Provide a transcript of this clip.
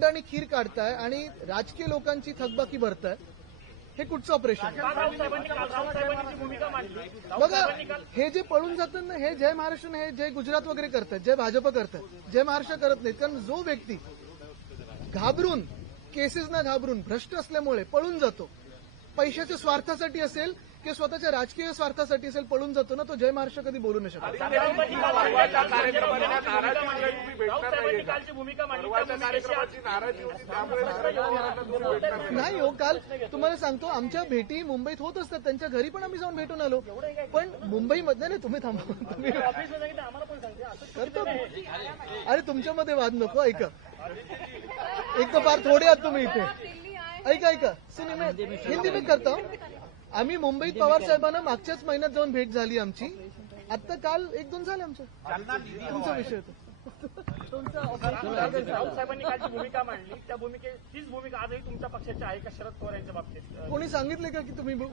अंड आणि खीर काढताय आणि राजकीय लोकांची थकबाकी भरताय. हे कुठचं ऑपरेशन? बघा, हे जे पळून जातात ना, हे जय महाराष्ट्र हे जय गुजरात वगैरे करतात, जय भाजप करतात, जय महाराष्ट्र करत नाहीत. कारण जो व्यक्ती घाबरून, केसेसना घाबरून, भ्रष्ट असल्यामुळे पळून जातो, पैशाच्या स्वार्थासाठी असेल किंवा स्वतःच्या राजकीय स्वार्थासाठी असेल पळून जातो ना, तो जय महाराष्ट्र कधी बोलू नाही शकत. नाही हो, काल तुम्हाला सांगतो, आमच्या भेटी मुंबईत होत असतात, त्यांच्या घरी पण आम्ही जाऊन भेटून आलो. पण मुंबईमध्ये नाही, तुम्ही थांबा, तुम्ही करतो. अरे तुमच्यामध्ये वाद नको. ऐका, एक तर फार थोडे आहात तुम्ही इथे. ऐका, सिनेमा हिंदी में करता हूं. आम्ही मुंबईत पवार साहेबांना मागच्याच महिन्यात जाऊन भेट झाली आमची. आता काल 1-2 झाले आमचं. तुमचा विषय होता. राऊत साहेबांनी कालची भूमिका मांडली, त्या भूमिकेत तीच भूमिका आजही तुमच्या पक्षाची आहे का शरद पवार यांच्या बाबतीत? कोणी सांगितले का की तुम्ही